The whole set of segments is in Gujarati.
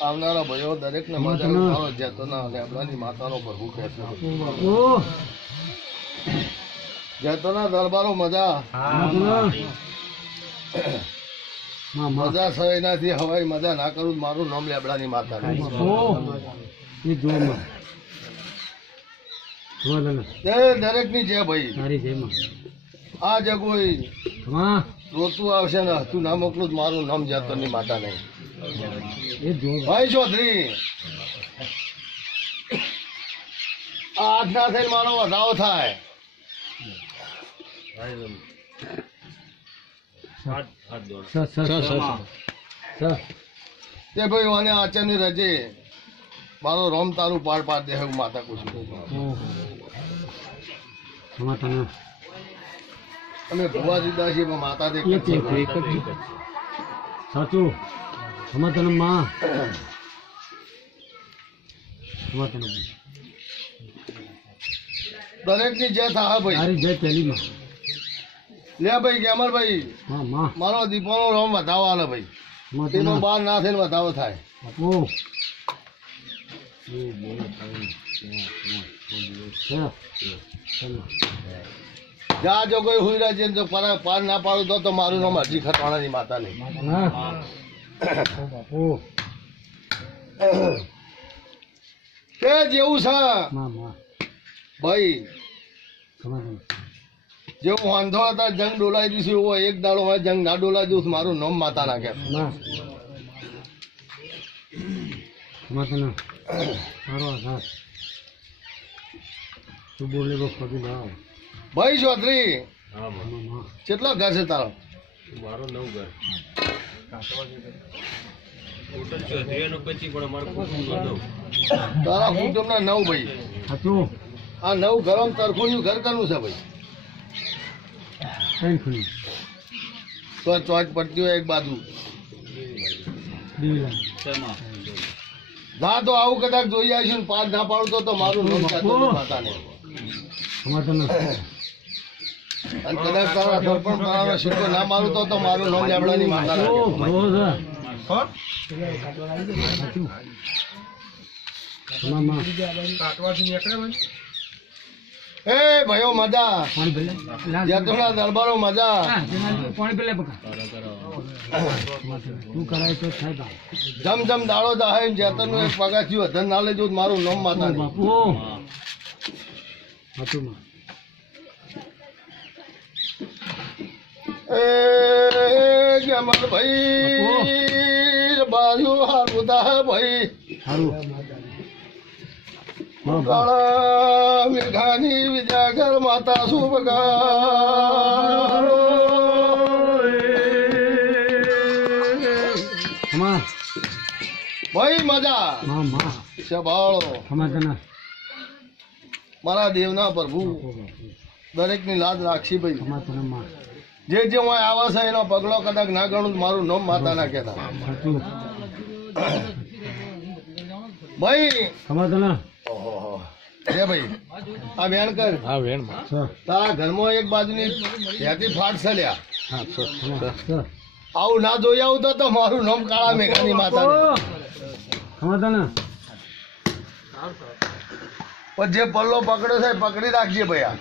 આવનારા ભાઈઓ દરેક ને મજા જેતોના લેબડાની માતાનો પ્રભુ કહેશે. જેતોના દરબારો મજા મજા છે એનાથી હવાઈ મજા ના કરું મારું નામ લેબડાની માતા. દરેક ની જય ભાઈ. આ જે કોઈ રોતું આવશે ને તું ના મોકલું મારું નામ જેતોની માતા નહીં. ભાઈ ચૌધરી આઠ ના થઈને મારો વધાવો થાય. તે ભાઈ મને આચરની રજે મારો રોમ તારું પાડ પાડ દે હું માતા કુછું. અમે ભુવા જુદા છીએ પણ માતા દે સાચું. સમાતન માં દરેક ની જય થા ભાઈ. જય પહેલી માં લે ભાઈ કેમરભાઈ મારો દીપોનો રોમ વધાવો આલે ભાઈ. તેનો બાર ના થઈને વધાવો થાય. જા જો કોઈ હુઈ રહ્યા છે તો પાર ના પાડું તો મારું નામ હરજી ખતવાણાની માતા નહીં. તે જેવું છે ભાઈ જેવું વાંધો હતા જંગ ડોલાઈ દઈશું એવો એક દાડો હોય જંગ ના ડોલાઈ દઉં મારું નામ માતા ના કે ભાઈ ચૌધરી કેટલો ઘર છે તારો? મારો 9 ઘર. તારા કુટુંબ ના 9 ભાઈ. આ 9 ઘરો તરખું ઘર કરવું છે ભાઈ. તો ચોટ પડતી હોય એક બાજુ ના તો આવું કદાચ જોઈ આવીશું ને પાર ના પાડું તો મારું નામ માતા ને. અને કદાચ તારા સરપંચ મારો સિક્કો ના મારું તો મારું નામ લેબડાની માતા ના. એ ભાઈઓ મજા જેતોના દરબારો મજા. જમ જમ દાડો જાય જેતન નું એક પગાથિયું અધન ના લેજો મારું નામ માતા નહીં. એ જમલ ભાઈ બાજુ હારું દા ભાઈ. કાળા મેઘાની વિદ્યાગર માતા શુભ ભાઈ મજા શબાળો. મારા દેવના પ્રભુ દરેક ની લાજ રાખશી ભાઈ. જે જે હું આવે છે એનો પગલો કદાચ ના ગણું મારું નામ માતા ના કહેતા ભાઈ. ભાઈ આ વેણ કર. તારા ઘરમાં એક બાજુની ત્યાંથી ફાટ સલ્યા આવું ના જોઈ આવું તો મારું નામ કાળા મેઘાની માતા. પણ જે પલ્લો પકડ્યો છે પકડી રાખજે ભાઈ.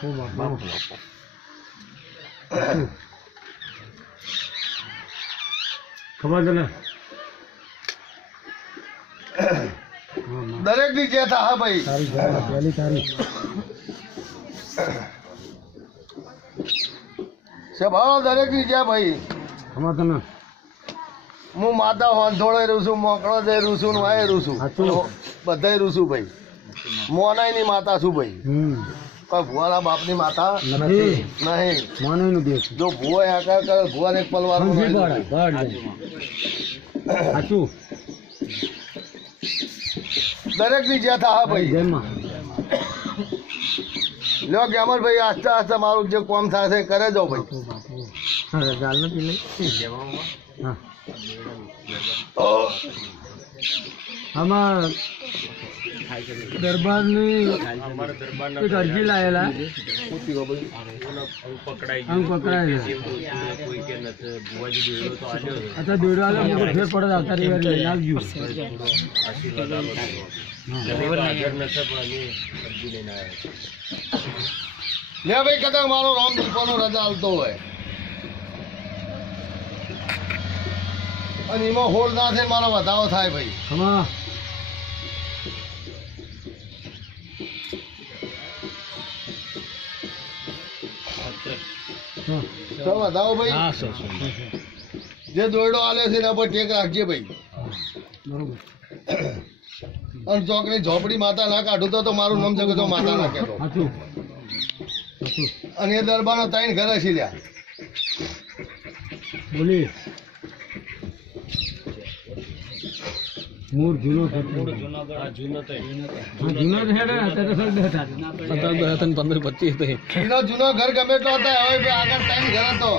દરેક ની જે થા ભાઈ. દરેક ની જે ભાઈ. હું માતા વાંધોળે રહું છું, મોકળો જઈ રહું છું, વાય રહું છું, બધા રહું છું ભાઈ. મોનાઈ ની માતા છું ભાઈ. પણ ભુવાના બાપની માતા નથી નહીં. માનવી નું દેશ જો ભુવો આકાર કરે ભુવાને એક પલવારનું સમજી મારી પડે દે. સાચું દરેકની જે થા ભાઈ. જયમાં લ્યો ગ્યામરભાઈ આસ્તે આસ્તે મારું જે કામ થાય છે એ કરે જાઓ ભાઈ. હા ગાલ નથી લઈ હા આમાં દરબારની એક અરજી લાયેલા અંગ પકડાયેલા અચ્છા દોડો આલે મને ફેર પડે આવતા રવિવારે લઈને આવજો લે ભાઈ કદાચ મારો રામ દીપોનો રજા આવતો હોય અને એમાં હોળ ના થાય મારો વધારો થાય ભાઈ. હમણાં તો વધાવો ભાઈ. જે દોરડો આલે છે એના પર ટેક રાખજે ભાઈ. બરોબર અને ચોકની ઝોપડી માતા ના કાઢું તો મારું નામ જગતો માતા ના કહેતો. સાચું સાચું અને એ દરબારનો તાઈન ઘરે છે લ્યા. બોલી મૂળ જૂનો જૂનો તો હેડે અત્યારે સર બેઠા એનો જૂનો ઘર ગમે તો હતા હવે ભાઈ આગળ તાઈન ઘર હતો.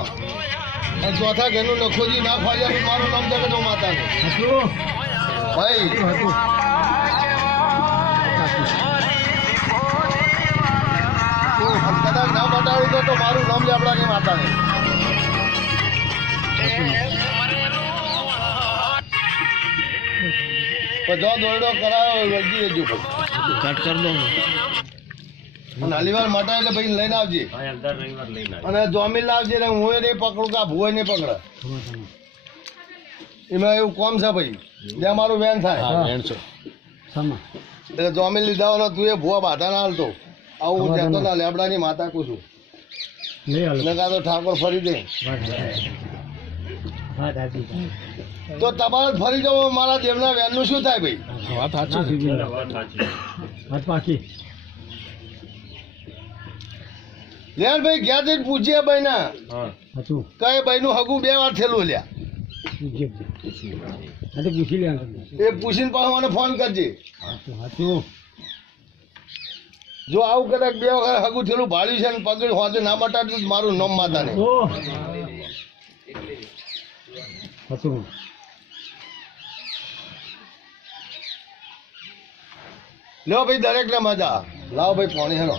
અને ચોથા ઘરનું લખોજી ના ફાડ્યા મારું નામ જગતો માતા નું હતું ભાઈ. હતું કદાચ ના બતાડું તો મારું નામ લેબડાની માતા ને. જો દોરડો કરાયો લગી દેજો ભાઈ. કટ કર દો અને હલીવાર મટા એટલે ભાઈ લઈને આવજે. અને જોમીન લાવજે ને હું નહીં પકડું કે ભૂવે નહીં પકડે. એમાં એવું કોમ છે ભાઈ જ્યાં મારું વેન થાય સમા એટલે જોમીન લીધા હોય તું એ ભૂવા બાધા ના હાલતો. આવું હું જતો ના લેબડાની માતા કહું છું. લઈ હાલો ને કાં તો ઠાકોર ફરી દે વાત સાચી તો તમારે ફરી જવો મારા દેવના વેનનું શું થાય ભાઈ. વાત સાચી વાત પાકી લેર ભાઈ ગયા જઈને પૂછીએ ભાઈ ના સાચું કઈ ભાઈ નું હગું 2 વાર થયેલું લ્યા. આ તો પૂછી લે એ પૂછીને પાછો મને ફોન કરજે. સાચું જો આવું કદાચ 2 વખત હગું થયેલું ભાડ્યું છે ને પગડ હોતે ના બટાડતું તો મારું નામ માતા ને. ઓ સાચું લ્યો ભાઈ દરેક ને મજા લાવો ભાઈ પાણી હેનો.